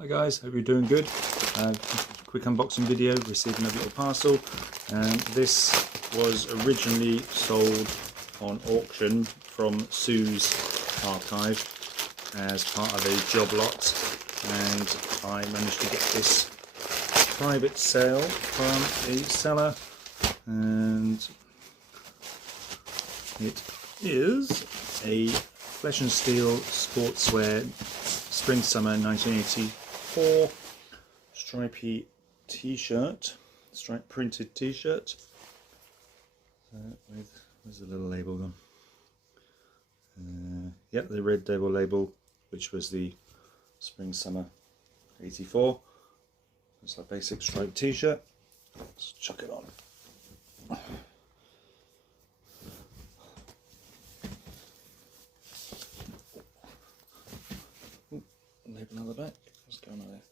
Hi guys, hope you're doing good. Quick unboxing video, received another little parcel. This was originally sold on auction from Sue's archive as part of a job lot, and I managed to get this private sale from a seller, and it is a Flesh and Steel Sportswear Spring Summer 1984 stripy t-shirt, stripe printed t-shirt with, where's the little label gone? Yep, the red double label, which was the Spring Summer 84. It's a basic striped t-shirt. Let's chuck it on. Label on the back. What's going on there?